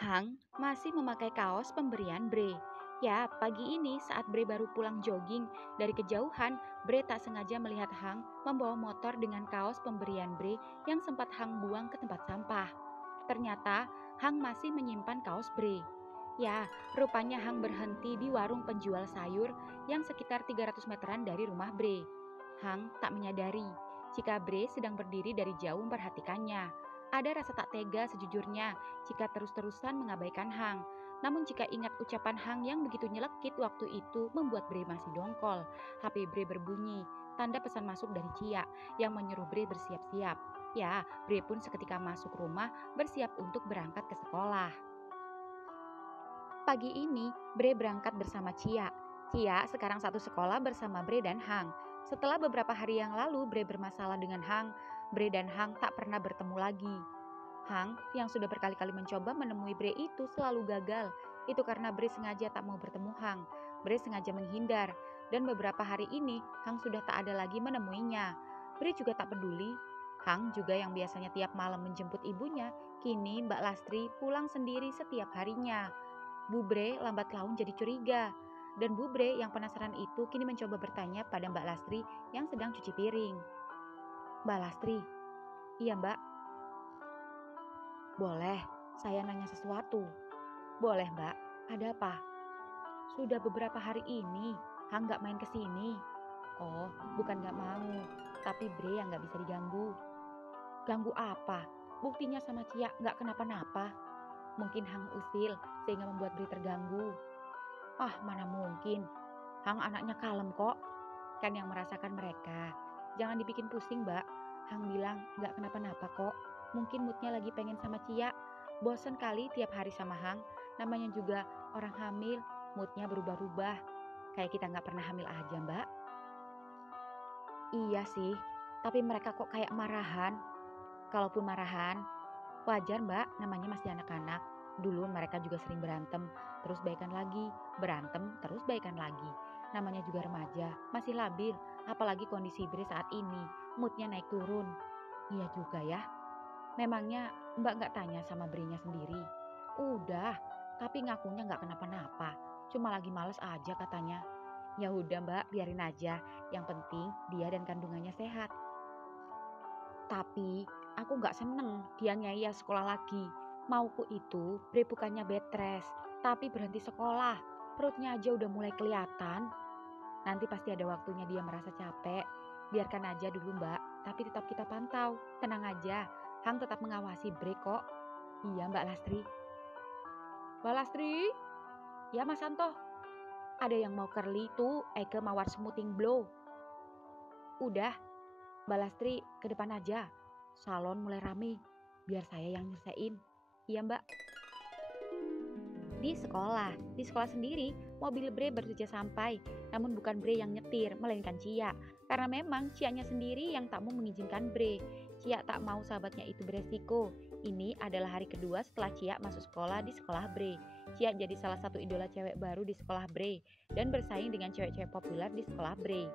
Hang masih memakai kaos pemberian Bre. Ya, pagi ini saat Bre baru pulang jogging dari kejauhan, Bre tak sengaja melihat Hang membawa motor dengan kaos pemberian Bre yang sempat Hang buang ke tempat sampah. Ternyata Hang masih menyimpan kaos Bre. Ya, rupanya Hang berhenti di warung penjual sayur yang sekitar 300 meteran dari rumah Bre. Hang tak menyadari jika Bre sedang berdiri dari jauh memperhatikannya. Ada rasa tak tega sejujurnya jika terus-terusan mengabaikan Hang. Namun jika ingat ucapan Hang yang begitu nyelekit waktu itu membuat Bre masih dongkol. HP Bre berbunyi, tanda pesan masuk dari Cia yang menyuruh Bre bersiap-siap. Ya, Bre pun seketika masuk rumah bersiap untuk berangkat ke sekolah. Pagi ini, Bre berangkat bersama Cia. Cia sekarang satu sekolah bersama Bre dan Hang. Setelah beberapa hari yang lalu Bre bermasalah dengan Hang, Bre dan Hang tak pernah bertemu lagi. Hang yang sudah berkali-kali mencoba menemui Bre itu selalu gagal. Itu karena Bre sengaja tak mau bertemu Hang. Bre sengaja menghindar. Dan beberapa hari ini Hang sudah tak ada lagi menemuinya. Bre juga tak peduli. Hang juga yang biasanya tiap malam menjemput ibunya, kini Mbak Lastri pulang sendiri setiap harinya. Bu Bre lambat laun jadi curiga. Dan Bu Bre yang penasaran itu kini mencoba bertanya pada Mbak Lastri yang sedang cuci piring. Mbak Lastri, iya Mbak, boleh, saya nanya sesuatu. Boleh Mbak, ada apa? Sudah beberapa hari ini, Hang gak main ke sini. Oh, bukan gak mau, tapi Bre yang gak bisa diganggu. Ganggu apa? Buktinya sama Cia gak kenapa-napa. Mungkin Hang usil sehingga membuat Bre terganggu. Ah, mana mungkin. Hang anaknya kalem kok. Kan yang merasakan mereka. Jangan dibikin pusing, Mbak. Hang bilang gak kenapa-napa kok. Mungkin moodnya lagi pengen sama Cia. Bosen kali tiap hari sama Hang. Namanya juga orang hamil, moodnya berubah-ubah. Kayak kita gak pernah hamil aja, Mbak. Iya sih, tapi mereka kok kayak marahan. Kalaupun marahan, wajar Mbak, namanya masih anak-anak. Dulu mereka juga sering berantem, terus baikan lagi. Berantem, terus baikan lagi. Namanya juga remaja, masih labil. Apalagi kondisi Bre saat ini, moodnya naik turun. Iya juga ya. Memangnya Mbak nggak tanya sama Bre-nya sendiri? Udah, tapi ngakunya nggak kenapa-napa. Cuma lagi males aja katanya. Ya udah Mbak, biarin aja. Yang penting dia dan kandungannya sehat. Tapi aku gak seneng dia ngeyel sekolah lagi. Mauku itu Bre bukannya bed rest, tapi berhenti sekolah. Perutnya aja udah mulai kelihatan. Nanti pasti ada waktunya dia merasa capek. Biarkan aja dulu Mbak, tapi tetap kita pantau. Tenang aja, Hang tetap mengawasi Bre kok. Iya Mbak Lastri. Mbak Lastri? Ya Mas Santo. Ada yang mau curly tuh, Eke mawar smoothing blow. Udah, Mbak Lastri ke depan aja. Salon mulai rame. Biar saya yang nyelesain. Iya Mbak. Di sekolah sendiri, mobil Bre baru saja sampai. Namun bukan Bre yang nyetir, melainkan Cia. Karena memang Cianya sendiri yang tak mau mengizinkan Bre. Cia tak mau sahabatnya itu beresiko. Ini adalah hari kedua setelah Cia masuk sekolah di sekolah Bre. Cia jadi salah satu idola cewek baru di sekolah Bre. Dan bersaing dengan cewek-cewek populer di sekolah Bre.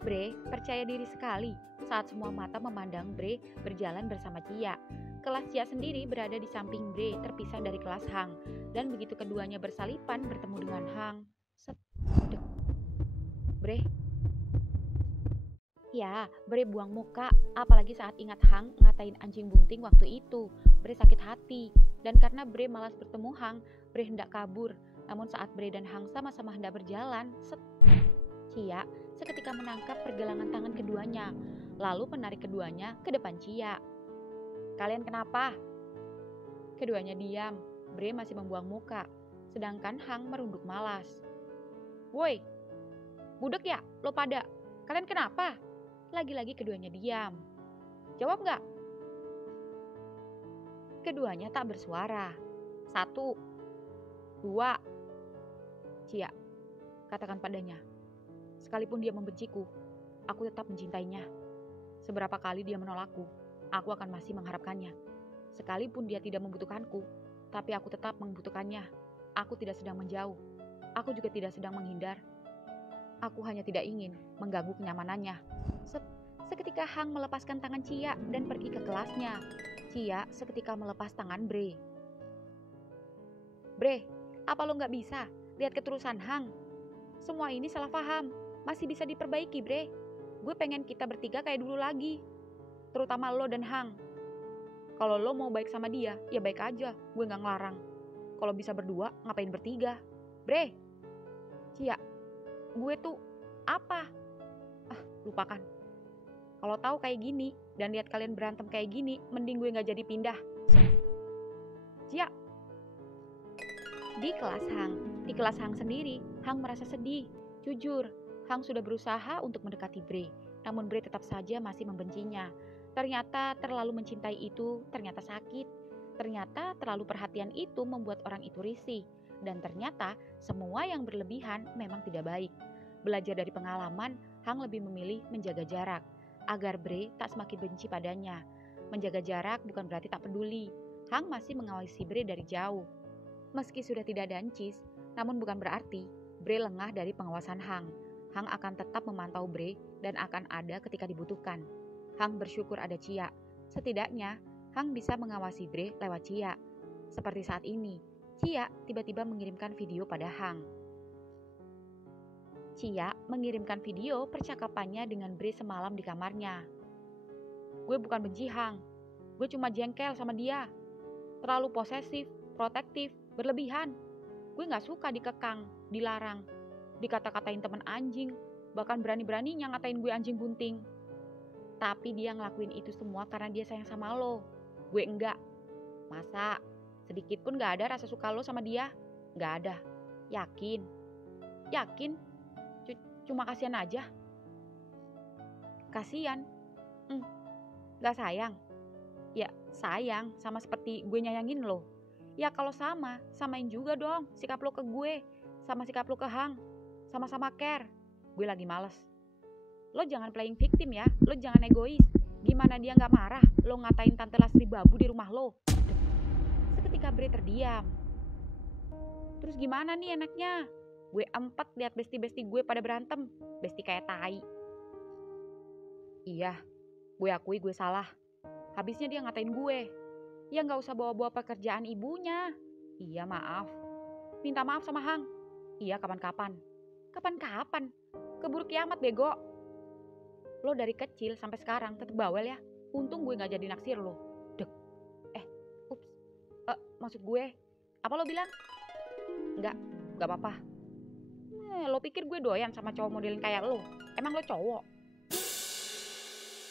Bre percaya diri sekali saat semua mata memandang Bre berjalan bersama Cia. Kelas Cia sendiri berada di samping Bre, terpisah dari kelas Hang. Dan begitu keduanya bersalipan bertemu dengan Hang. Set, dek, Bre. Ya, Bre buang muka, apalagi saat ingat Hang ngatain anjing bunting waktu itu. Bre sakit hati, dan karena Bre malas bertemu Hang, Bre hendak kabur. Namun saat Bre dan Hang sama-sama hendak berjalan, Cia seketika menangkap pergelangan tangan keduanya, lalu menarik keduanya ke depan Cia. Kalian kenapa? Keduanya diam, Bre masih membuang muka, sedangkan Hang merunduk malas. Woi, budek ya lo pada, kalian kenapa? Lagi-lagi keduanya diam. Jawab gak? Keduanya tak bersuara. 1, 2, Cia, katakan padanya. Sekalipun dia membenciku, aku tetap mencintainya. Seberapa kali dia menolakku, aku akan masih mengharapkannya. Sekalipun dia tidak membutuhkanku, tapi aku tetap membutuhkannya. Aku tidak sedang menjauh. Aku juga tidak sedang menghindar. Aku hanya tidak ingin mengganggu kenyamanannya. Seketika Hang melepaskan tangan Cia dan pergi ke kelasnya. Cia seketika melepas tangan Bre. Bre, apa lo nggak bisa lihat keterusan Hang? Semua ini salah paham, masih bisa diperbaiki, Bre. Gue pengen kita bertiga kayak dulu lagi, terutama lo dan Hang. Kalau lo mau baik sama dia, ya baik aja, gue nggak ngelarang. Kalau bisa berdua, ngapain bertiga? Bre, Cia, gue tuh apa? Lupakan. Kalau tahu kayak gini dan lihat kalian berantem kayak gini, mending gue nggak jadi pindah. Cia. Di kelas Hang sendiri, Hang merasa sedih. Jujur, Hang sudah berusaha untuk mendekati Bre, namun Bre tetap saja masih membencinya. Ternyata terlalu mencintai itu ternyata sakit. Ternyata terlalu perhatian itu membuat orang itu risih. Dan ternyata semua yang berlebihan memang tidak baik. Belajar dari pengalaman, Hang lebih memilih menjaga jarak agar Bre tak semakin benci padanya. Menjaga jarak bukan berarti tak peduli. Hang masih mengawasi Bre dari jauh. Meski sudah tidak dancis, namun bukan berarti Bre lengah dari pengawasan Hang. Hang akan tetap memantau Bre dan akan ada ketika dibutuhkan. Hang bersyukur ada Cia. Setidaknya, Hang bisa mengawasi Bre lewat Cia. Seperti saat ini, Cia tiba-tiba mengirimkan video pada Hang. Cia mengirimkan video percakapannya dengan Bre semalam di kamarnya. Gue bukan benci Hang, gue cuma jengkel sama dia. Terlalu posesif, protektif, berlebihan. Gue gak suka dikekang, dilarang, dikata-katain temen anjing, bahkan berani-beraninya ngatain gue anjing bunting. Tapi dia ngelakuin itu semua karena dia sayang sama lo. Gue enggak. Masa? Sedikit pun gak ada rasa suka lo sama dia? Gak ada. Yakin? Yakin? Cuma kasihan aja. Kasihan? Gak sayang? Ya sayang, sama seperti gue nyayangin lo. Ya kalau sama, samain juga dong sikap lo ke gue, sama sikap lo ke Hang. Sama-sama care. Gue lagi males. Lo jangan playing victim ya, lo jangan egois. Gimana dia gak marah, lo ngatain Tante Lastri babu di rumah lo. Seketika Bre terdiam. Terus gimana nih enaknya? Gue empet lihat besti-besti gue pada berantem. Besti kayak tai. Iya, gue akui gue salah. Habisnya dia ngatain gue. Ya gak usah bawa-bawa pekerjaan ibunya. Iya maaf. Minta maaf sama Hang. Iya kapan-kapan. Kapan-kapan? Keburu kiamat bego. Lo dari kecil sampai sekarang tetep bawel ya. Untung gue gak jadi naksir lo. Dek. Ups. Maksud gue, apa lo bilang? Enggak apa-apa. Lo pikir gue doyan sama cowok modelin kayak lo? Emang lo cowok?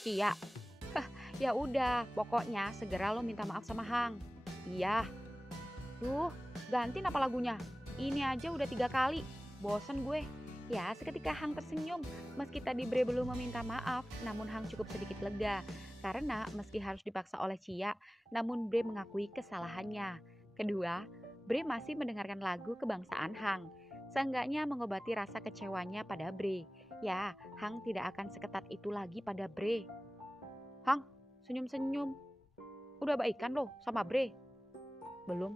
Iya. Ya udah, pokoknya segera lo minta maaf sama Hang. Iya. Duh, gantiin apa lagunya? Ini aja udah 3 kali. Bosen gue. Ya, seketika Hang tersenyum. Meski tadi Bre belum meminta maaf, namun Hang cukup sedikit lega. Karena meski harus dipaksa oleh Cia, namun Bre mengakui kesalahannya. Kedua, Bre masih mendengarkan lagu kebangsaan Hang. Seenggaknya mengobati rasa kecewanya pada Bre. Ya, Hang tidak akan seketat itu lagi pada Bre. Hang, senyum-senyum. Udah baikan lo sama Bre? Belum.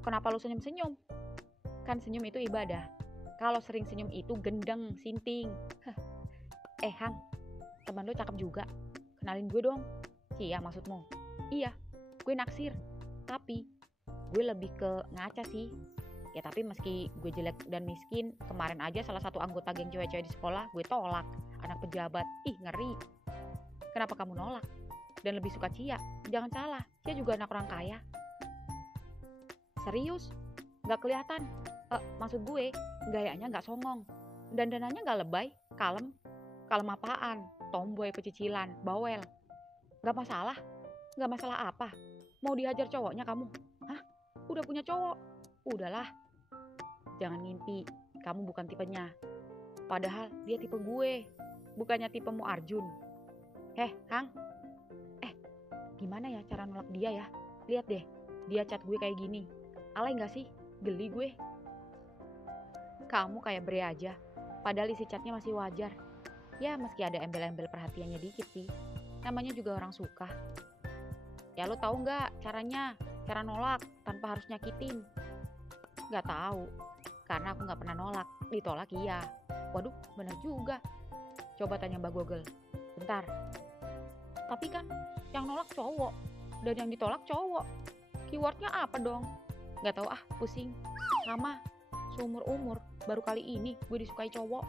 Kenapa lo senyum-senyum? Kan senyum itu ibadah. Kalau sering senyum itu gendeng, sinting. Hang, teman lo cakep juga. Kenalin gue dong. Cia maksudmu? Iya, gue naksir. Tapi gue lebih ke ngaca sih. Ya tapi meski gue jelek dan miskin, kemarin aja salah satu anggota geng cewek-cewek di sekolah gue tolak. Anak pejabat. Ih ngeri. Kenapa kamu nolak? Dan lebih suka Cia? Jangan salah, Cia juga anak orang kaya. Serius? Gak kelihatan? Maksud gue, gayanya gak songong. Dandanannya gak lebay, kalem. Kalem apaan? Tomboy, pecicilan, bawel. Gak masalah? Gak masalah apa? Mau dihajar cowoknya kamu? Hah? Udah punya cowok? Udahlah. Jangan ngimpi, kamu bukan tipenya. Padahal dia tipe gue, bukannya tipemu Arjun. Hang. Gimana ya cara nolak dia ya? Lihat deh, dia chat gue kayak gini. Alay gak sih? Geli gue. Kamu kayak Bre aja. Padahal isi chatnya masih wajar. Ya meski ada embel-embel perhatiannya dikit sih. Namanya juga orang suka. Ya lo tahu gak caranya? Cara nolak tanpa harus nyakitin? Gak tahu. Karena aku gak pernah nolak. Ditolak iya. Waduh bener juga. Coba tanya Mbak Google. Bentar. Tapi kan yang nolak cowok dan yang ditolak cowok. Keywordnya apa dong? Gak tahu ah, pusing. Lama, seumur umur, baru kali ini gue disukai cowok.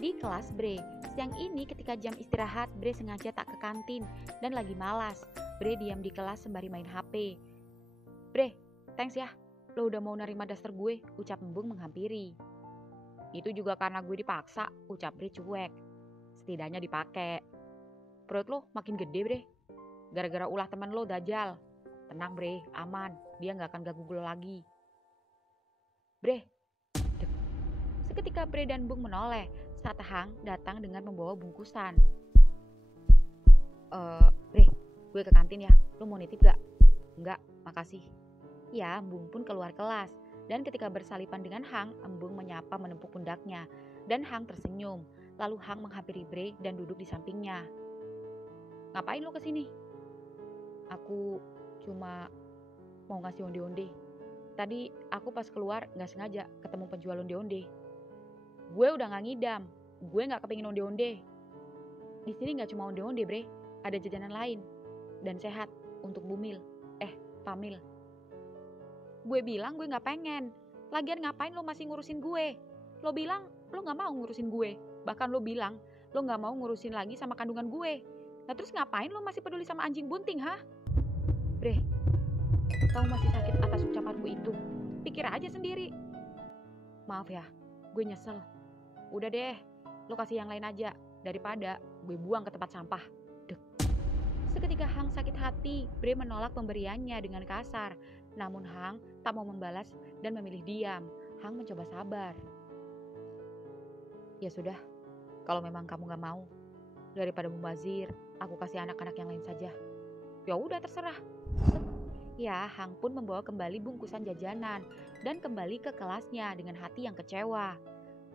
Di kelas Bre, siang ini ketika jam istirahat, Bre sengaja tak ke kantin dan lagi malas. Bre diam di kelas sembari main HP. Bre, thanks ya, lo udah mau nerima daster gue, ucap Embung menghampiri. Itu juga karena gue dipaksa, ucap Bre cuek. Setidaknya dipakai. Perut lo makin gede Bre, gara-gara ulah temen lo Dajjal. Tenang Bre, aman, dia gak akan ganggu lo lagi. Bre, dek. Seketika Bre dan Bung menoleh saat Hang datang dengan membawa bungkusan. Bre, gue ke kantin ya, lo mau nitip gak? Enggak, makasih. Ya, Embung pun keluar kelas. Dan ketika bersalipan dengan Hang, Embung menyapa menepuk pundaknya. Dan Hang tersenyum. Lalu Hang menghampiri Bre dan duduk di sampingnya. Ngapain lo kesini? Aku cuma mau ngasih onde-onde. Tadi aku pas keluar gak sengaja ketemu penjual onde-onde. Gue udah gak ngidam. Gue gak kepingin onde-onde. Di sini gak cuma onde-onde Bre. Ada jajanan lain. Dan sehat untuk Bumil. Pamil. Gue bilang gue gak pengen. Lagian ngapain lo masih ngurusin gue? Lo bilang lo gak mau ngurusin gue. Bahkan lo bilang lo gak mau ngurusin lagi sama kandungan gue. Nah terus ngapain lo masih peduli sama anjing bunting, ha? Bre, kamu masih sakit atas ucapanku itu. Pikir aja sendiri. Maaf ya, gue nyesel. Udah deh, lo kasih yang lain aja. Daripada gue buang ke tempat sampah. Seketika Hang sakit hati, Bre menolak pemberiannya dengan kasar. Namun Hang tak mau membalas dan memilih diam. Hang mencoba sabar. Ya sudah, kalau memang kamu gak mau, daripada mubazir, aku kasih anak-anak yang lain saja. Ya udah terserah. Ya, Hang pun membawa kembali bungkusan jajanan dan kembali ke kelasnya dengan hati yang kecewa.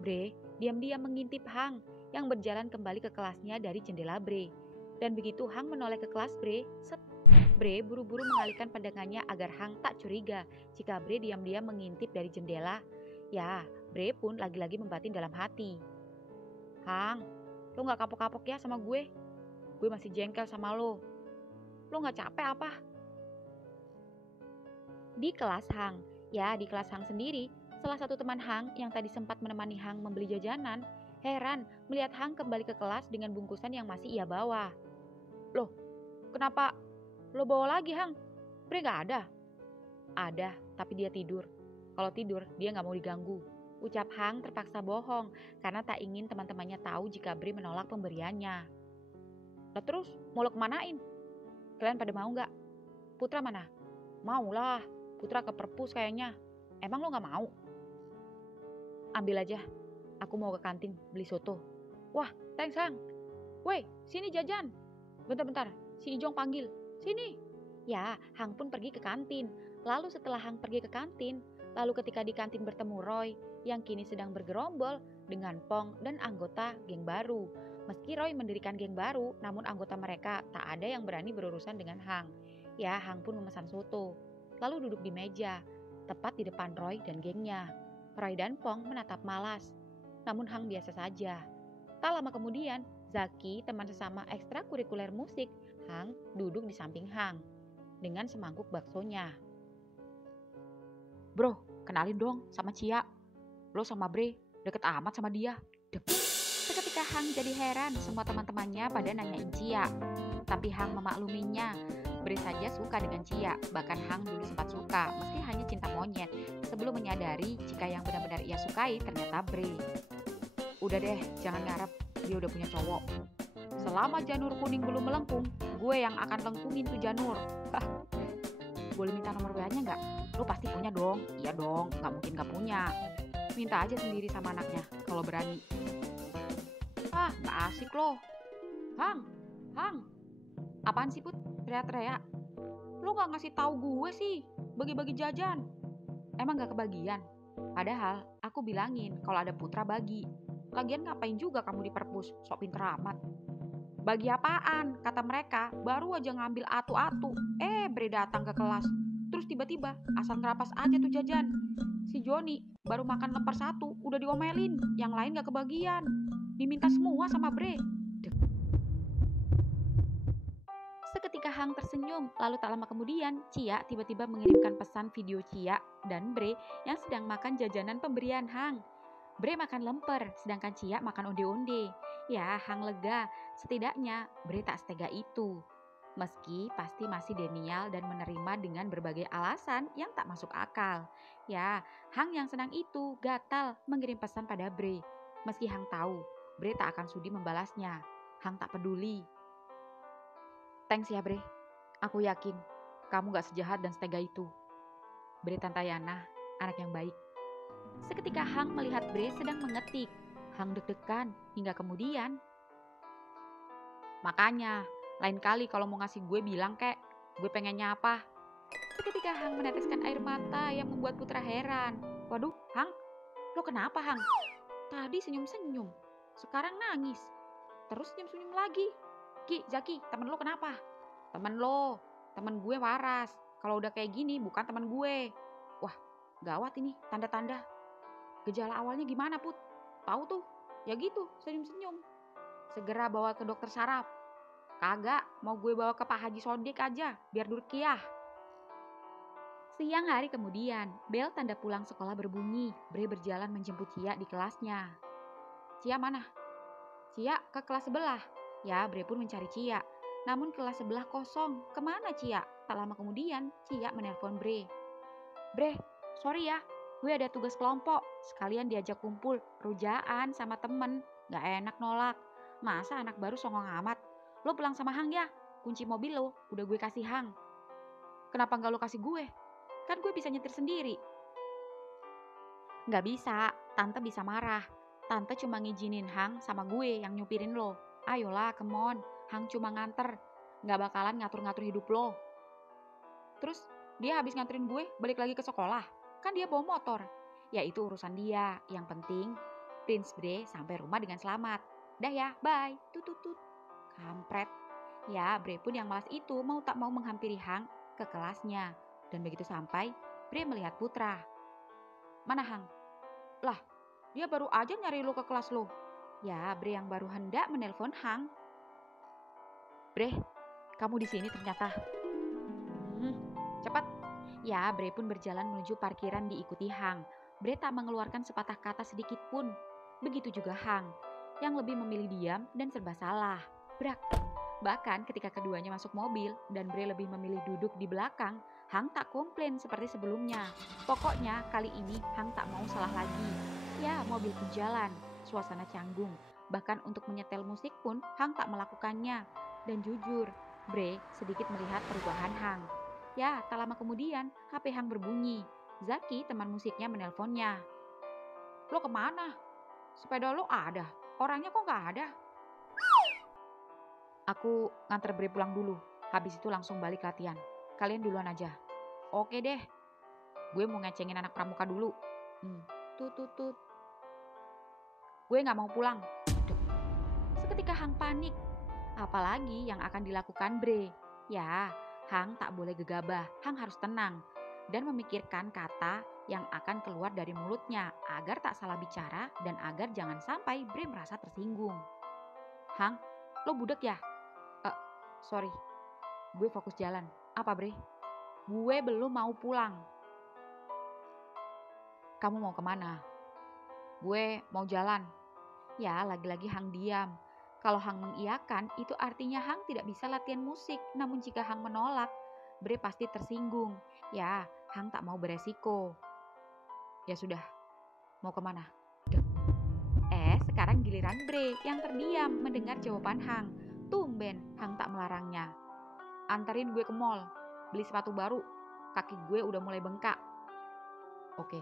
Bre diam-diam mengintip Hang yang berjalan kembali ke kelasnya dari jendela Bre. Dan begitu Hang menoleh ke kelas Bre, Bre buru-buru mengalihkan pandangannya agar Hang tak curiga jika Bre diam-diam mengintip dari jendela. Ya, Bre pun lagi-lagi membatin dalam hati. Hang, lo gak kapok-kapok ya sama gue? Gue masih jengkel sama lo. Lo gak capek apa? Di kelas Hang, ya di kelas Hang sendiri, salah satu teman Hang yang tadi sempat menemani Hang membeli jajanan, heran melihat Hang kembali ke kelas dengan bungkusan yang masih ia bawa. Loh, kenapa lo bawa lagi Hang? Bre gak ada? Ada, tapi dia tidur. Kalau tidur, dia gak mau diganggu. Ucap Hang terpaksa bohong karena tak ingin teman-temannya tahu jika Bre menolak pemberiannya. Lah terus, mau lo kemanain? Kalian pada mau gak? Putra mana? Mau lah, Putra ke perpus kayaknya. Emang lo gak mau? Ambil aja, aku mau ke kantin beli soto. Wah, thanks Hang. Woi, sini jajan. Bentar, si Ijong panggil. Sini. Ya, Hang pun pergi ke kantin. Lalu setelah Hang pergi ke kantin, lalu ketika di kantin bertemu Roy yang kini sedang bergerombol dengan Pong dan anggota geng baru. Meski Roy mendirikan geng baru, namun anggota mereka tak ada yang berani berurusan dengan Hang. Ya, Hang pun memesan soto. Lalu duduk di meja, tepat di depan Roy dan gengnya. Roy dan Pong menatap malas. Namun Hang biasa saja. Tak lama kemudian, Zaki, teman sesama ekstrakurikuler musik, Hang duduk di samping Hang dengan semangkuk baksonya. Bro, kenalin dong sama Cia. Lo sama Bre deket amat sama dia. Seketika Hang jadi heran, semua teman-temannya pada nanyain Cia. Tapi Hang memakluminya. Bre saja suka dengan Cia, bahkan Hang dulu sempat suka, meski hanya cinta monyet, sebelum menyadari jika yang benar-benar ia sukai ternyata Bre. Udah deh, jangan ngarep, dia udah punya cowok. Selama janur kuning belum melengkung, gue yang akan lengkungin tuh janur. Boleh minta nomor WA-nya nggak? Lo pasti punya dong. Iya dong, nggak mungkin nggak punya. Minta aja sendiri sama anaknya, kalau berani. Ah, nggak asik loh. Hang. Apaan sih Put? Teriak-teriak. Lo nggak ngasih tahu gue sih, bagi-bagi jajan. Emang nggak kebagian? Padahal aku bilangin kalau ada Putra bagi. Lagian ngapain juga kamu di perpus, sok pinter amat. Bagi apaan? Kata mereka, baru aja ngambil atu-atu. Bre datang ke kelas. Terus tiba-tiba asal ngerapas aja tuh jajan. Si Joni baru makan lemper satu, udah diomelin. Yang lain gak kebagian. Diminta semua sama Bre. Seketika Seketika Hang tersenyum, lalu tak lama kemudian Cia tiba-tiba mengirimkan pesan video Cia dan Bre yang sedang makan jajanan pemberian Hang. Bre makan lemper, sedangkan Cia makan onde-onde. Ya, Hang lega, setidaknya Bre tak setega itu. Meski pasti masih denial dan menerima dengan berbagai alasan yang tak masuk akal. Ya, Hang yang senang itu gatal mengirim pesan pada Bre. Meski Hang tahu, Bre tak akan sudi membalasnya. Hang tak peduli. Thanks ya Bre, aku yakin kamu gak sejahat dan setega itu. Bre Tantayana, anak yang baik. Seketika Hang melihat Bre sedang mengetik. Hang deg-degan hingga kemudian. Makanya, lain kali kalau mau ngasih gue bilang kek, gue pengennya apa? Seketika Hang meneteskan air mata yang membuat Putra heran. Waduh, Hang, lo kenapa Hang? Tadi senyum-senyum, sekarang nangis. Terus senyum-senyum lagi. Ki, Zaki, temen lo kenapa? Temen gue waras. Kalau udah kayak gini bukan temen gue. Wah, gawat ini, tanda-tanda. Gejala awalnya gimana, Put? Tahu tuh, ya gitu, senyum-senyum. Segera bawa ke dokter saraf. Kagak, mau gue bawa ke Pak Haji Sodik aja, biar durkiah. Siang hari kemudian, bel tanda pulang sekolah berbunyi. Bre berjalan menjemput Cia di kelasnya. Cia mana? Cia ke kelas sebelah. Ya, Bre pun mencari Cia. Namun kelas sebelah kosong. Kemana Cia? Tak lama kemudian, Cia menelpon Bre. Bre, sorry ya, gue ada tugas kelompok. Sekalian diajak kumpul, rujaan sama temen. Gak enak nolak. Masa anak baru songong amat? Lo pulang sama Hang ya? Kunci mobil lo udah gue kasih Hang. Kenapa gak lo kasih gue? Kan gue bisa nyetir sendiri. Gak bisa, tante bisa marah. Tante cuma ngizinin Hang sama gue yang nyupirin lo. Ayolah, come on. Hang cuma nganter. Gak bakalan ngatur-ngatur hidup lo. Terus dia habis nganterin gue balik lagi ke sekolah. Kan dia bawa motor. Ya itu urusan dia. Yang penting Prince Bre sampai rumah dengan selamat. Dah ya, bye. Tututut. Kampret. Ya, Bre pun yang malas itu mau tak mau menghampiri Hang ke kelasnya. Dan begitu sampai, Bre melihat Putra. Mana Hang? Lah, dia baru aja nyari lo ke kelas lo. Ya, Bre yang baru hendak menelpon Hang. Bre, kamu di sini ternyata. Cepat. Ya, Bre pun berjalan menuju parkiran diikuti Hang. Bre tak mengeluarkan sepatah kata sedikit pun. Begitu juga Hang, yang lebih memilih diam dan serba salah. Brak. Bahkan ketika keduanya masuk mobil dan Bre lebih memilih duduk di belakang, Hang tak komplain seperti sebelumnya. Pokoknya kali ini Hang tak mau salah lagi. Ya, mobil pun jalan, suasana canggung. Bahkan untuk menyetel musik pun Hang tak melakukannya. Dan jujur, Bre sedikit melihat perubahan Hang. Ya, tak lama kemudian HP Hang berbunyi. Zaki, teman musiknya, menelponnya. Lo kemana? Sepeda lo ada, orangnya kok gak ada? Aku nganter Bre pulang dulu, habis itu langsung balik latihan. Kalian duluan aja. Oke deh, gue mau ngecengin anak pramuka dulu. Tut. Gue gak mau pulang. Seketika Hang panik. Apalagi yang akan dilakukan Bre? Ya, Hang tak boleh gegabah. Hang harus tenang dan memikirkan kata yang akan keluar dari mulutnya agar tak salah bicara dan agar jangan sampai Bre merasa tersinggung. Hang, lo budak ya? Sorry, gue fokus jalan. Apa Bre? Gue belum mau pulang. Kamu mau kemana? Gue mau jalan. Ya, lagi-lagi Hang diam. Kalau Hang mengiyakan, itu artinya Hang tidak bisa latihan musik. Namun jika Hang menolak, Bre pasti tersinggung. Ya, Hang tak mau beresiko. Ya sudah, mau kemana? Sekarang giliran Bre yang terdiam mendengar jawaban Hang. Tumben, Hang tak melarangnya. Anterin gue ke mall, beli sepatu baru. Kaki gue udah mulai bengkak. Oke.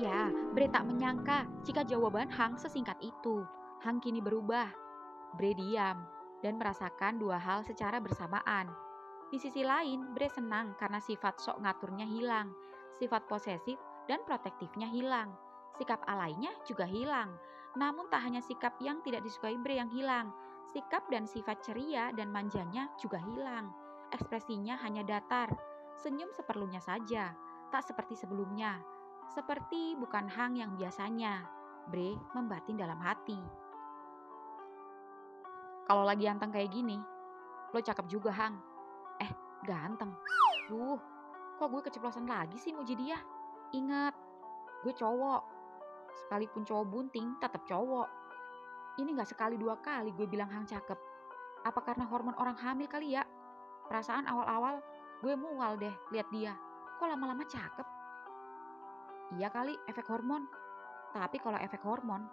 Ya, Bre tak menyangka jika jawaban Hang sesingkat itu. Hang kini berubah. Bre diam dan merasakan dua hal secara bersamaan. Di sisi lain, Bre senang karena sifat sok ngaturnya hilang. Sifat posesif dan protektifnya hilang. Sikap alainya juga hilang. Namun tak hanya sikap yang tidak disukai Bre yang hilang. Sikap dan sifat ceria dan manjanya juga hilang. Ekspresinya hanya datar. Senyum seperlunya saja. Tak seperti sebelumnya. Seperti bukan Hang yang biasanya. Bre membatin dalam hati. Kalau lagi anteng kayak gini, Lo cakep juga, Hang. Ganteng. Kok gue keceplosan lagi sih muji dia? Ingat, gue cowok. Sekalipun cowok bunting, tetap cowok. Ini gak sekali dua kali gue bilang Hang cakep. Apa karena hormon orang hamil kali ya? Perasaan awal-awal gue mual deh lihat dia. Kok lama-lama cakep? Iya kali efek hormon. Tapi kalau efek hormon,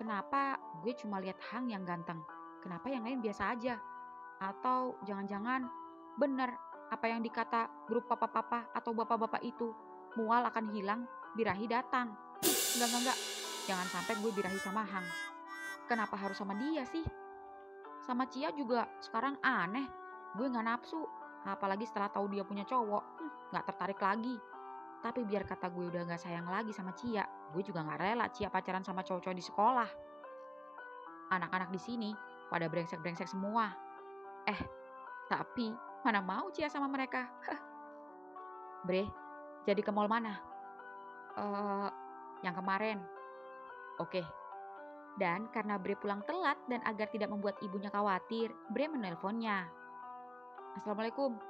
kenapa gue cuma lihat Hang yang ganteng? Kenapa yang lain biasa aja? Atau jangan-jangan bener apa yang dikata grup papa-papa atau bapak-bapak itu, mual akan hilang, birahi datang. Enggak. Jangan sampai gue birahi sama Hang. Kenapa harus sama dia sih? Sama Cia juga sekarang aneh. Gue gak nafsu. Apalagi setelah tahu dia punya cowok, gak tertarik lagi. Tapi biar kata gue udah gak sayang lagi sama Cia, gue juga gak rela Cia pacaran sama cowok-cowok di sekolah. Anak-anak di sini pada brengsek-brengsek semua. Tapi mana mau Cia sama mereka? Bre, jadi ke mall mana? Yang kemarin. Oke. Dan karena Bre pulang telat dan agar tidak membuat ibunya khawatir, Bre menelponnya. Assalamualaikum.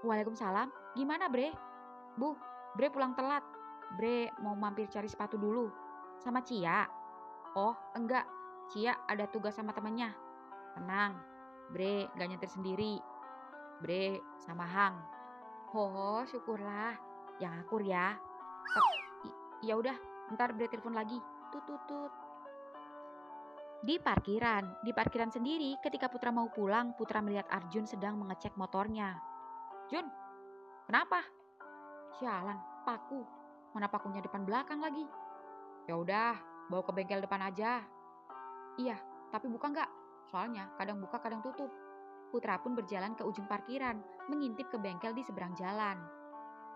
Waalaikumsalam. Gimana Bre? Bu, Bre pulang telat. Bre mau mampir cari sepatu dulu. Sama Cia? Oh, enggak. Cia ada tugas sama temannya. Tenang, Bre gak nyetir sendiri. Bre sama Hang. Oh, syukurlah. Yang akur ya. Ya udah, ntar Bre telepon lagi. Tut. Di parkiran sendiri ketika Putra mau pulang, Putra melihat Arjun sedang mengecek motornya. Jun, kenapa? Sialan, paku. Mana pakunya depan belakang lagi? Ya udah, bawa ke bengkel depan aja. Iya, tapi buka nggak? Soalnya kadang buka kadang tutup. Putra pun berjalan ke ujung parkiran, mengintip ke bengkel di seberang jalan.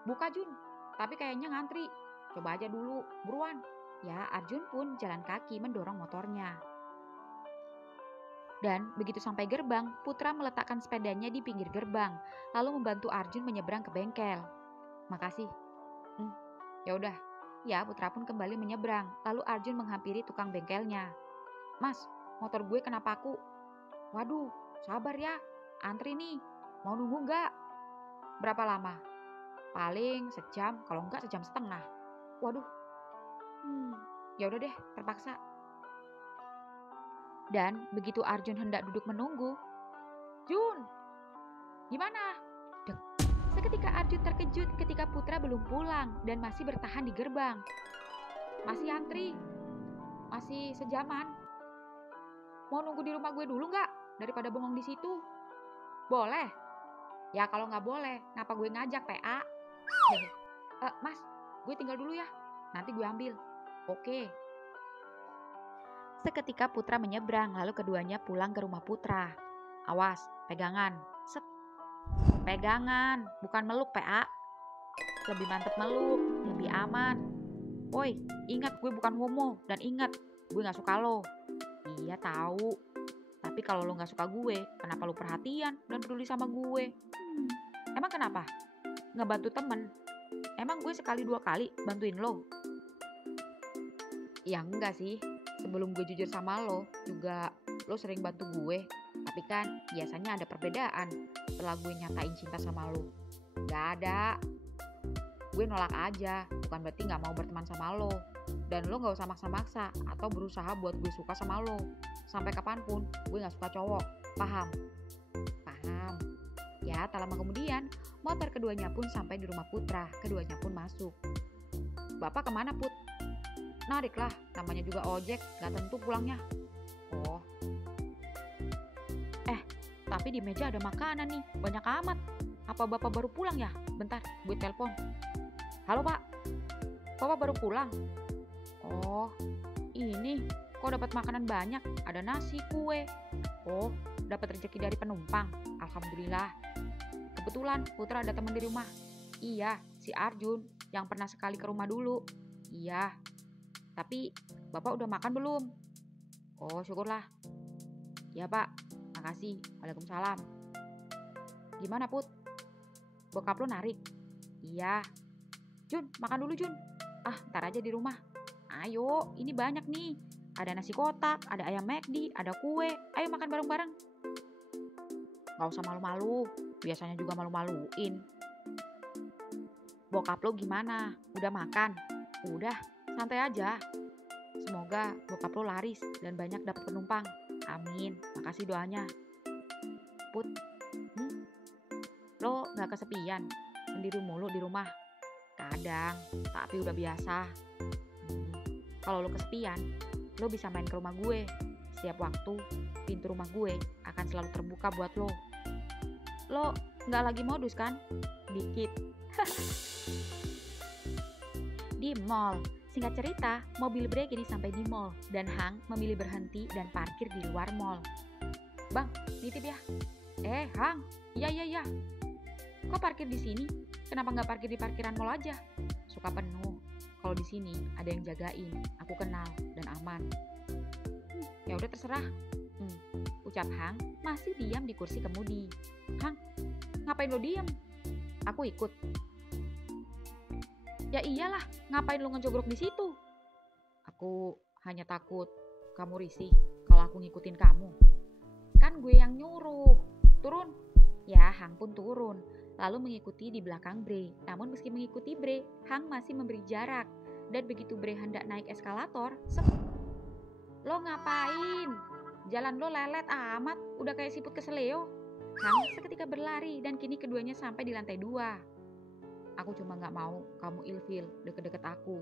Buka Jun, tapi kayaknya ngantri. Coba aja dulu, buruan. Ya, Arjun pun jalan kaki mendorong motornya. Dan begitu sampai gerbang, Putra meletakkan sepedanya di pinggir gerbang, lalu membantu Arjun menyeberang ke bengkel. Makasih. Ya udah. Ya, Putra pun kembali menyeberang, lalu Arjun menghampiri tukang bengkelnya. Mas, motor gue kena paku. Waduh, sabar ya. Antri nih. Mau nunggu nggak? Berapa lama? Paling sejam, kalau enggak sejam setengah. Waduh. Ya udah deh, terpaksa. Dan begitu Arjun hendak duduk menunggu, Jun, gimana? Dek. Seketika Arjun terkejut ketika Putra belum pulang dan masih bertahan di gerbang. Masih antri, masih sejaman. Mau nunggu di rumah gue dulu nggak? Daripada bengong di situ. Boleh. Ya kalau nggak boleh, ngapa gue ngajak PA? Mas, gue tinggal dulu ya. Nanti gue ambil. Oke. Seketika Putra menyeberang, lalu keduanya pulang ke rumah Putra. Awas, pegangan. Set. Pegangan, bukan meluk PA. Lebih mantep meluk, lebih aman. Woi, ingat gue bukan homo. Dan ingat, gue gak suka lo. Iya tahu. Tapi kalau lo gak suka gue, kenapa lo perhatian dan peduli sama gue? Emang kenapa? Ngebantu temen. Emang gue sekali dua kali bantuin lo? Ya enggak sih. Sebelum gue jujur sama lo, juga lo sering bantu gue. Tapi kan biasanya ada perbedaan setelah gue nyatain cinta sama lo. Gak ada. Gue nolak aja, bukan berarti gak mau berteman sama lo. Dan lo gak usah maksa-maksa atau berusaha buat gue suka sama lo. Sampai kapanpun gue gak suka cowok. Paham? Paham. Ya, tak lama kemudian motor keduanya pun sampai di rumah Putra. Keduanya pun masuk. Bapak kemana Put? Narik lah, namanya juga ojek, gak tentu pulangnya. Oh. Tapi di meja ada makanan nih, banyak amat. Apa bapak baru pulang ya? Bentar, gue telepon. Halo pak, bapak baru pulang? Oh, ini, kok dapat makanan banyak? Ada nasi, kue. Oh, dapat rezeki dari penumpang. Alhamdulillah. Kebetulan Putra ada teman di rumah. Iya, si Arjun, yang pernah sekali ke rumah dulu. Iya. Tapi bapak udah makan belum? Oh syukurlah. Ya pak, makasih. Waalaikumsalam. Gimana Put? Bokap lo narik? Iya. Jun, makan dulu Jun. Ntar aja di rumah. Ayo, ini banyak nih. Ada nasi kotak, ada ayam McD, ada kue. Ayo makan bareng-bareng. Gak usah malu-malu, biasanya juga malu-maluin. Bokap lo gimana? Udah makan? Udah, santai aja. Semoga bokap lo laris dan banyak dapat penumpang. Amin, makasih doanya. Put, lo gak kesepian? Sendiri mulu di rumah? Kadang, tapi udah biasa. Kalau lo kesepian, lo bisa main ke rumah gue. Setiap waktu, pintu rumah gue akan selalu terbuka buat lo. Lo gak lagi modus kan? Dikit. Di mall. Singkat cerita, mobil Bre kini sampai di mall dan Hang memilih berhenti dan parkir di luar mall. Bang, nitip ya. Hang, iya. Kok parkir di sini? Kenapa nggak parkir di parkiran mall aja? Suka penuh. Kalau di sini ada yang jagain. Aku kenal dan aman. Ya udah terserah. Ucap Hang masih diam di kursi kemudi. Hang, ngapain lo diam? Aku ikut. Ya iyalah, ngapain lu ngejogrok di situ? Aku hanya takut kamu risih kalau aku ngikutin kamu. Kan gue yang nyuruh. Turun. Ya, Hang pun turun, lalu mengikuti di belakang Bre. Namun meski mengikuti Bre, Hang masih memberi jarak. Dan begitu Bre hendak naik eskalator, lo ngapain? Jalan lo lelet amat, udah kayak siput keseleo. Hang seketika berlari dan kini keduanya sampai di lantai 2. Aku cuma gak mau kamu ilfil deket-deket aku.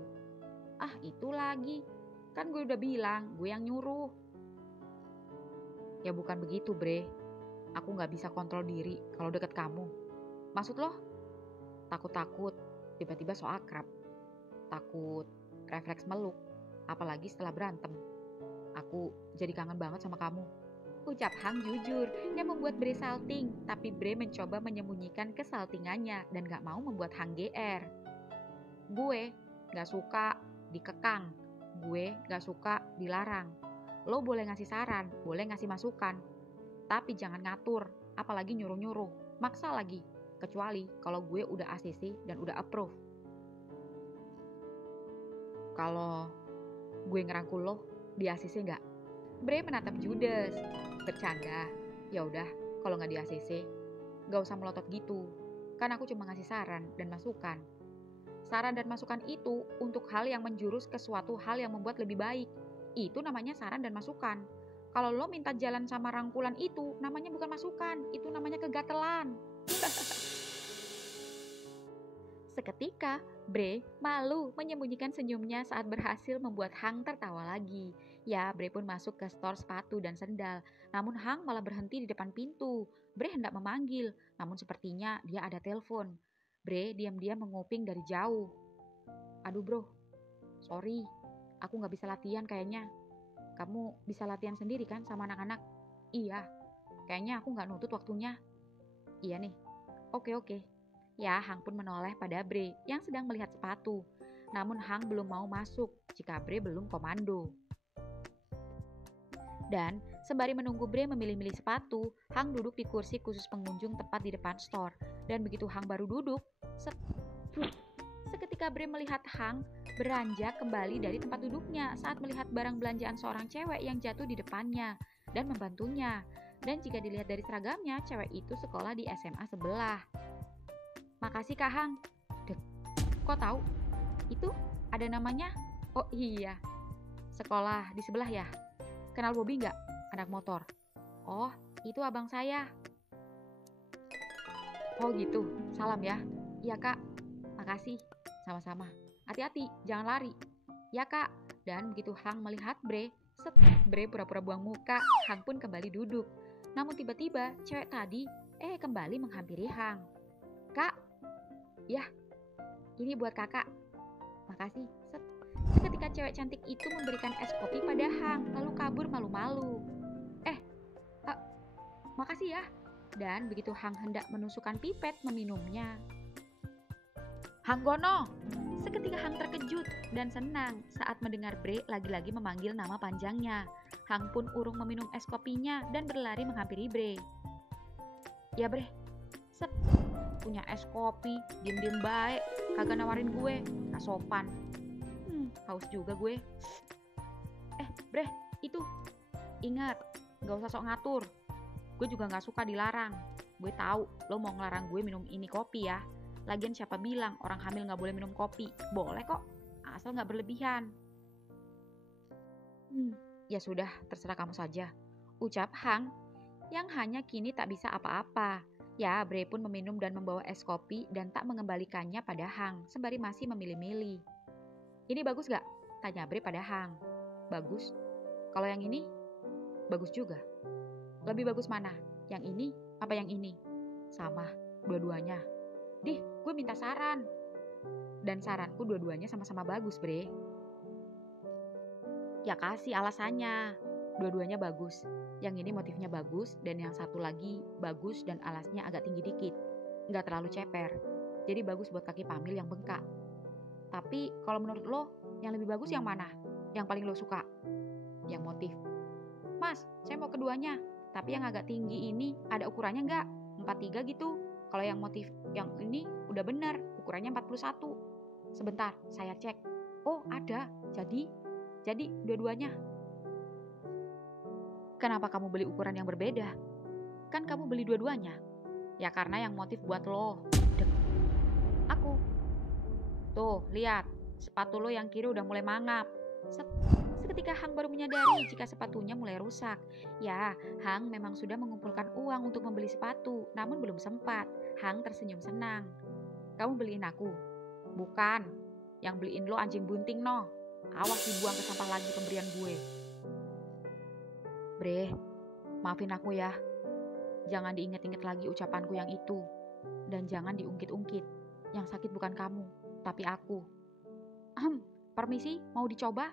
Ah, itu lagi. Kan gue udah bilang, gue yang nyuruh. Ya bukan begitu, Bre. Aku gak bisa kontrol diri kalau deket kamu. Maksud lo? Takut-takut, tiba-tiba so akrab. Takut, refleks meluk. Apalagi setelah berantem. Aku jadi kangen banget sama kamu. Ucap Hang jujur yang membuat Bre salting, tapi Bre mencoba menyembunyikan kesaltingannya dan gak mau membuat Hang GR. Gue gak suka dikekang, gue gak suka dilarang. Lo boleh ngasih saran, boleh ngasih masukan, tapi jangan ngatur, apalagi nyuruh-nyuruh, maksa lagi, kecuali kalau gue udah ACC dan udah approve. Kalau gue ngerangkul lo, di ACC gak? Bre menatap judes. Bercanda. Ya udah, kalau nggak di ACC, nggak usah melotot gitu. Kan aku cuma ngasih saran dan masukan. Saran dan masukan itu untuk hal yang menjurus ke suatu hal yang membuat lebih baik. Itu namanya saran dan masukan. Kalau lo minta jalan sama rangkulan itu, namanya bukan masukan, itu namanya kegatelan. Seketika, Bre malu menyembunyikan senyumnya saat berhasil membuat Hang tertawa lagi. Ya, Bre pun masuk ke store sepatu dan sendal. Namun Hang malah berhenti di depan pintu. Bre hendak memanggil, namun sepertinya dia ada telepon. Bre diam-diam menguping dari jauh. Aduh bro, sorry, aku gak bisa latihan kayaknya. Kamu bisa latihan sendiri kan sama anak-anak? Iya, kayaknya aku gak nutut waktunya. Iya nih, oke. Ya, Hang pun menoleh pada Bre yang sedang melihat sepatu. Namun Hang belum mau masuk jika Bre belum komando. Dan sembari menunggu Bre memilih-milih sepatu, Hang duduk di kursi khusus pengunjung tepat di depan store. Dan begitu Hang baru duduk, seketika Bre melihat Hang beranjak kembali dari tempat duduknya saat melihat barang belanjaan seorang cewek yang jatuh di depannya dan membantunya. Dan jika dilihat dari seragamnya, cewek itu sekolah di SMA sebelah. Makasih Kak Hang. Kok tahu? Itu ada namanya? Oh iya, sekolah di sebelah ya. Kenal Bobby nggak? Anak motor. Oh, itu abang saya. Oh gitu, salam ya. Iya kak, makasih. Sama-sama. Hati-hati, jangan lari. Ya kak. Dan begitu Hang melihat Bre, Bre pura-pura buang muka. Hang pun kembali duduk. Namun tiba-tiba cewek tadi kembali menghampiri Hang. Kak, ya, ini buat kakak. Makasih. Seketika cewek cantik itu memberikan es kopi pada Hang, lalu kabur malu-malu. Makasih ya. Dan begitu Hang hendak menusukkan pipet meminumnya. Hang Gono! Seketika Hang terkejut dan senang saat mendengar Bre lagi-lagi memanggil nama panjangnya. Hang pun urung meminum es kopinya dan berlari menghampiri Bre. Ya Bre, punya es kopi, diem-diem baik, kagak nawarin gue, gak sopan. Haus juga gue. Bre, itu, ingat, gak usah sok ngatur. gue juga gak suka dilarang. Gue tahu lo mau ngelarang gue minum ini kopi ya. Lagian siapa bilang orang hamil gak boleh minum kopi? Boleh kok, asal gak berlebihan. Ya sudah, terserah kamu saja, ucap Hang yang hanya kini tak bisa apa-apa. Ya, Bre pun meminum dan membawa es kopi dan tak mengembalikannya pada Hang, sembari masih memilih-milih. Ini bagus gak? Tanya Bre pada Hang. Bagus. Kalau yang ini? Bagus juga. Lebih bagus mana? Yang ini apa yang ini? Sama, dua-duanya. Dih, gue minta saran. Dan saranku dua-duanya sama-sama bagus, Bre. Ya kasih alasannya. Dua-duanya bagus. Yang ini motifnya bagus dan yang satu lagi bagus dan alasnya agak tinggi dikit. Nggak terlalu ceper. Jadi bagus buat kaki Pamil yang bengkak. Tapi kalau menurut lo, yang lebih bagus yang mana? Yang paling lo suka? Yang motif. Mas, saya mau keduanya. Tapi yang agak tinggi ini ada ukurannya nggak? 43 gitu. Kalau yang motif yang ini udah bener, ukurannya 41. Sebentar, saya cek. Oh, ada. Jadi dua-duanya. Kenapa kamu beli ukuran yang berbeda? Kan kamu beli dua-duanya. Ya karena yang motif buat lo. Aku. Tuh, lihat. Sepatu lo yang kiri udah mulai mangap. Seketika Hang baru menyadari jika sepatunya mulai rusak. Ya, Hang memang sudah mengumpulkan uang untuk membeli sepatu, namun belum sempat. Hang tersenyum senang. Kamu beliin aku? Bukan. Yang beliin lo anjing bunting no. Awas dibuang ke sampah lagi pemberian gue. Bre, maafin aku ya. Jangan diinget-inget lagi ucapanku yang itu. Dan jangan diungkit-ungkit. Yang sakit bukan kamu, tapi aku. Permisi, mau dicoba?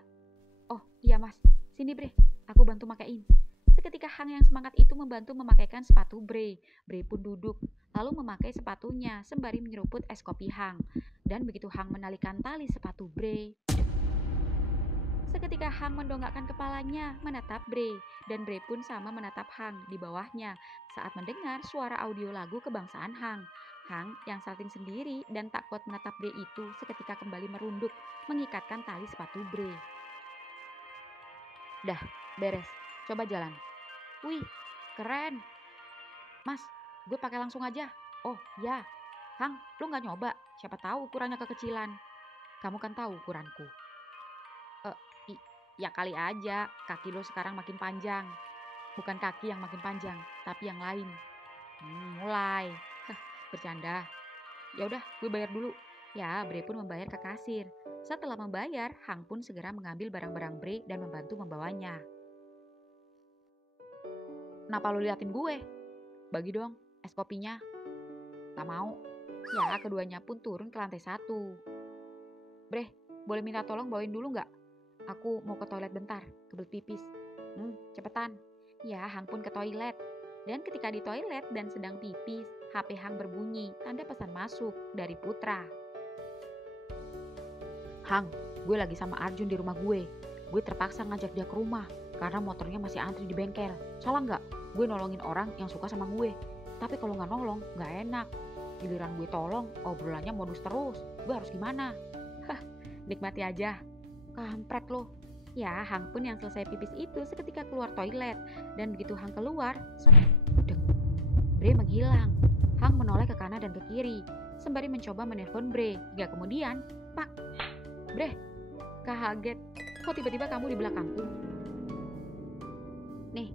Oh iya mas, sini Bre, aku bantu makain. Seketika Hang yang semangat itu membantu memakaikan sepatu Bre. Bre pun duduk, lalu memakai sepatunya sembari menyeruput es kopi Hang. Dan begitu Hang menalikan tali sepatu Bre, seketika Hang mendongakkan kepalanya menatap Bre, dan Bre pun sama menatap Hang di bawahnya saat mendengar suara audio lagu kebangsaan Hang. Hang yang salting sendiri dan tak kuat menatap Bre itu seketika kembali merunduk mengikatkan tali sepatu Bre. Dah, beres. Coba jalan. Wih, keren. Mas, gue pakai langsung aja. Oh ya, Hang, lu gak nyoba? Siapa tahu ukurannya kekecilan. Kamu kan tahu ukuranku. Ya kali aja, kaki lo sekarang makin panjang. Bukan kaki yang makin panjang, tapi yang lain. Mulai. Bercanda. Ya udah, gue bayar dulu. Ya, Bre pun membayar ke kasir. Setelah membayar, Hang pun segera mengambil barang-barang Bre dan membantu membawanya. Kenapa lo liatin gue? Bagi dong, es kopinya. Tak mau. Ya, keduanya pun turun ke lantai 1. Bre, boleh minta tolong bawain dulu nggak? Aku mau ke toilet bentar, kebelet pipis. Cepetan. Ya, Hang pun ke toilet. Dan ketika di toilet dan sedang pipis, HP Hang berbunyi, tanda pesan masuk dari Putra. Hang, gue lagi sama Arjun di rumah gue. Gue terpaksa ngajak dia ke rumah, karena motornya masih antri di bengkel. Salah nggak? Gue nolongin orang yang suka sama gue. Tapi kalau nggak nolong, nggak enak. Giliran gue tolong, obrolannya modus terus. Gue harus gimana? Nikmati aja. Kampret loh. Ya, Hang pun yang selesai pipis itu seketika keluar toilet. Dan begitu Hang keluar, Bre menghilang. Hang menoleh ke kanan dan ke kiri, sembari mencoba menelpon Bre. Hingga kemudian, Pak, Bre, kaget. Kok tiba-tiba kamu di belakangku? Nih,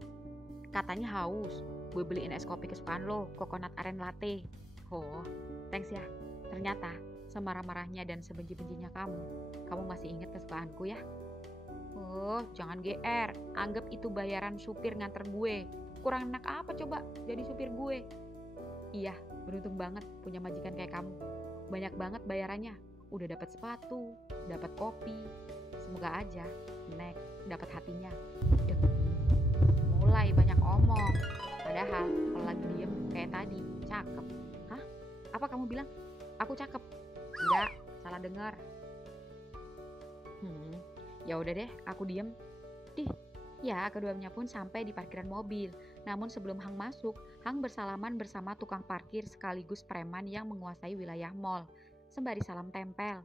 katanya haus. Gue beliin es kopi kesukaan lo, coconut aren latte. Oh, thanks ya. Ternyata semarah-marahnya dan sebenci-bencinya kamu masih ingat kesukaanku ya? Oh, jangan GR. Anggap itu bayaran supir nganter gue. Kurang enak apa coba jadi supir gue? Iya, beruntung banget punya majikan kayak kamu. Banyak banget bayarannya. Udah dapat sepatu, dapat kopi. Semoga aja next dapat hatinya. Mulai banyak omong. Padahal kalau lagi diem kayak tadi, cakep. Hah? Apa kamu bilang? Aku cakep? Enggak, salah dengar. Ya udah deh, aku diem. Ya, keduanya pun sampai di parkiran mobil. Namun sebelum Hang masuk, Hang bersalaman bersama tukang parkir sekaligus preman yang menguasai wilayah mall, sembari salam tempel.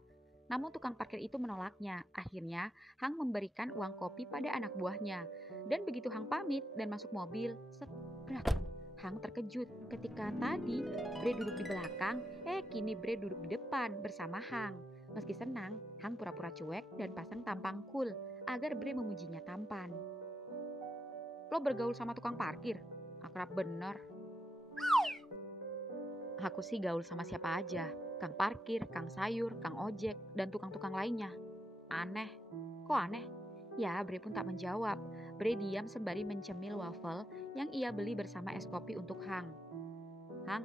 Namun tukang parkir itu menolaknya. Akhirnya, Hang memberikan uang kopi pada anak buahnya. Dan begitu Hang pamit dan masuk mobil, Hang terkejut ketika tadi Bre duduk di belakang, kini Bre duduk di depan bersama Hang. Meski senang, Hang pura-pura cuek dan pasang tampang cool agar Bre memujinya tampan. Lo bergaul sama tukang parkir? Akrab bener. Aku sih gaul sama siapa aja. Kang parkir, kang sayur, kang ojek, dan tukang-tukang lainnya. Aneh. Kok aneh? Ya, Bre pun tak menjawab. Bre diam sembari mencemil waffle yang ia beli bersama es kopi untuk Hang. Hang,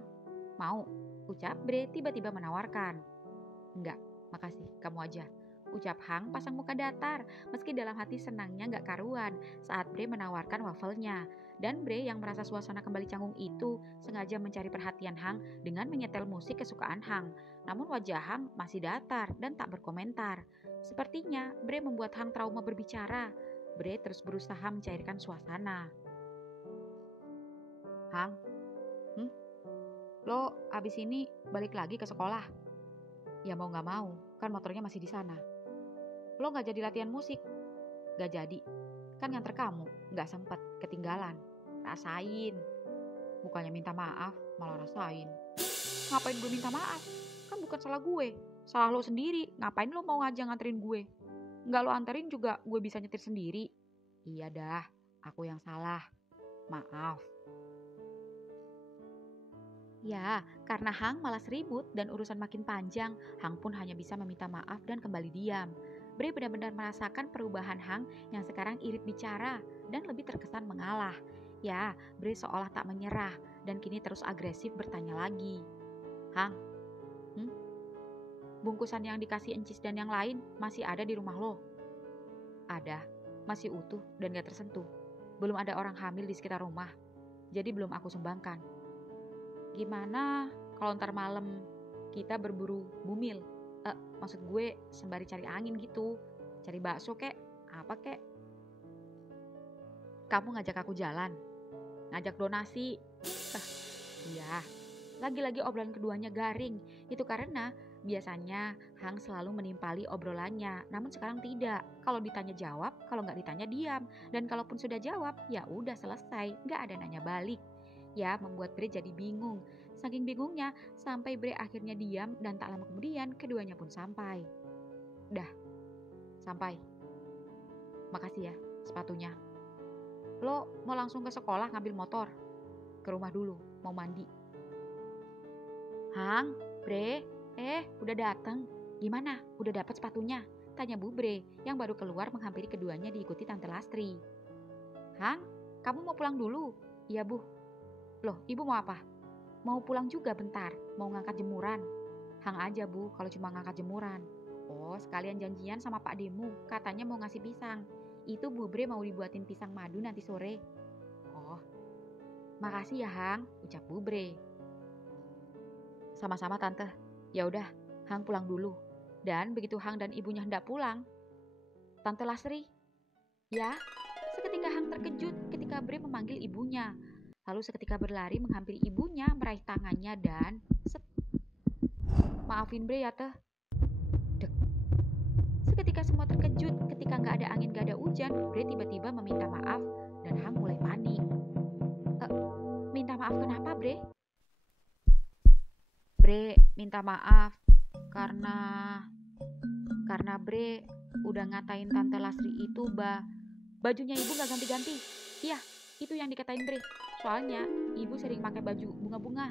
mau? Ucap Bre tiba-tiba menawarkan. Enggak, makasih, kamu aja. Ucap Hang pasang muka datar, meski dalam hati senangnya gak karuan saat Bre menawarkan wafelnya. Dan Bre yang merasa suasana kembali canggung itu sengaja mencari perhatian Hang dengan menyetel musik kesukaan Hang. Namun wajah Hang masih datar dan tak berkomentar. Sepertinya Bre membuat Hang trauma berbicara. Bre terus berusaha mencairkan suasana. Hang, lo abis ini balik lagi ke sekolah? Ya mau gak mau, kan motornya masih di sana. Lo gak jadi latihan musik? Gak jadi, kan nganter kamu, gak sempet, ketinggalan. Rasain. Bukannya minta maaf, malah rasain. Ngapain gue minta maaf? Kan bukan salah gue, salah lo sendiri. Ngapain lo mau ngajak nganterin gue? Gak lo anterin juga gue bisa nyetir sendiri. Iya dah, aku yang salah. Maaf. Ya, karena Hang malas ribut dan urusan makin panjang, Hang pun hanya bisa meminta maaf dan kembali diam. Bre benar-benar merasakan perubahan Hang yang sekarang irit bicara dan lebih terkesan mengalah. Ya, Bre seolah tak menyerah dan kini terus agresif bertanya lagi. Hang, bungkusan yang dikasih Encis dan yang lain masih ada di rumah lo? Ada, masih utuh dan gak tersentuh. Belum ada orang hamil di sekitar rumah, jadi belum aku sumbangkan. Gimana kalau ntar malam kita berburu bumil? Maksud gue sembari cari angin gitu. Cari bakso kek, apa kek? Kamu ngajak aku jalan? Ngajak donasi? Iya. Lagi-lagi obrolan keduanya garing. Itu karena biasanya Hang selalu menimpali obrolannya. Namun sekarang tidak. Kalau ditanya jawab, kalau nggak ditanya diam. Dan kalaupun sudah jawab, ya udah selesai. Nggak ada nanya balik. Ya, membuat Bre jadi bingung. Saking bingungnya, sampai Bre akhirnya diam dan tak lama kemudian keduanya pun sampai. Dah, sampai. Makasih ya, sepatunya. Lo mau langsung ke sekolah ngambil motor? Ke rumah dulu, mau mandi. Hang, Bre, udah dateng. Gimana, udah dapat sepatunya? Tanya Bu Bre, yang baru keluar menghampiri keduanya diikuti Tante Lastri. Hang, kamu mau pulang dulu? Iya Bu. Loh, ibu mau apa? Mau pulang juga bentar, mau ngangkat jemuran. Hang aja Bu, kalau cuma ngangkat jemuran. Oh, sekalian janjian sama Pak Demu, katanya mau ngasih pisang. Itu Bu Bre mau dibuatin pisang madu nanti sore. Oh, makasih ya Hang, ucap Bu Bre. Sama-sama Tante. Ya udah, Hang pulang dulu. Dan begitu Hang dan ibunya hendak pulang, Tante Lastri. Ya, seketika Hang terkejut ketika Bre memanggil ibunya. Lalu seketika berlari menghampiri ibunya, meraih tangannya dan maafin Bre ya Teh. Dek. Seketika semua terkejut ketika gak ada angin gak ada hujan, Bre tiba-tiba meminta maaf dan Hang mulai panik. Minta maaf kenapa Bre? Bre minta maaf karena Bre udah ngatain Tante Lastri itu bajunya ibu gak ganti-ganti. Iya, itu yang dikatain Bre. Soalnya ibu sering pakai baju bunga-bunga.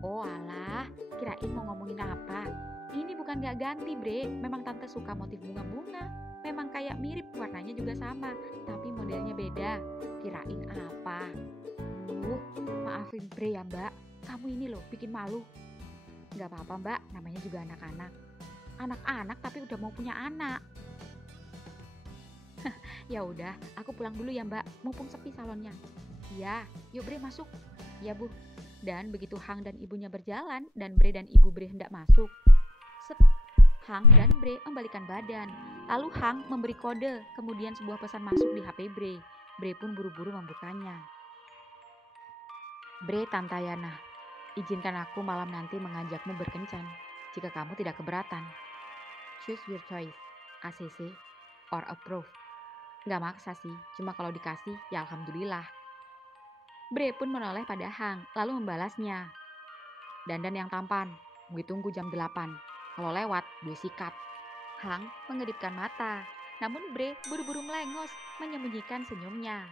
Oh alah, kirain mau ngomongin apa. Ini bukan gak ganti Bre, memang Tante suka motif bunga-bunga. Memang kayak mirip, warnanya juga sama, tapi modelnya beda. Kirain apa. Maafin Bre ya Mbak, kamu ini loh bikin malu. Gak apa-apa Mbak, namanya juga anak-anak. Anak-anak tapi udah mau punya anak. Ya udah, aku pulang dulu ya Mbak, mumpung sepi salonnya. Ya, yuk Bre masuk. Ya Bu. Dan begitu Hang dan ibunya berjalan dan Bre dan ibu Bre hendak masuk, Hang dan Bre membalikan badan. Lalu Hang memberi kode, kemudian sebuah pesan masuk di HP Bre. Bre pun buru-buru membukanya. Bre Tantayana, izinkan aku malam nanti mengajakmu berkencan jika kamu tidak keberatan. Choose your choice, ACC or approve. Gak maksa sih, cuma kalau dikasih ya alhamdulillah. Bre pun menoleh pada Hang, lalu membalasnya. Dandan yang tampan, gue tunggu jam 8. Kalau lewat, gue sikat. Hang mengedipkan mata, namun Bre buru-buru melengos, menyembunyikan senyumnya.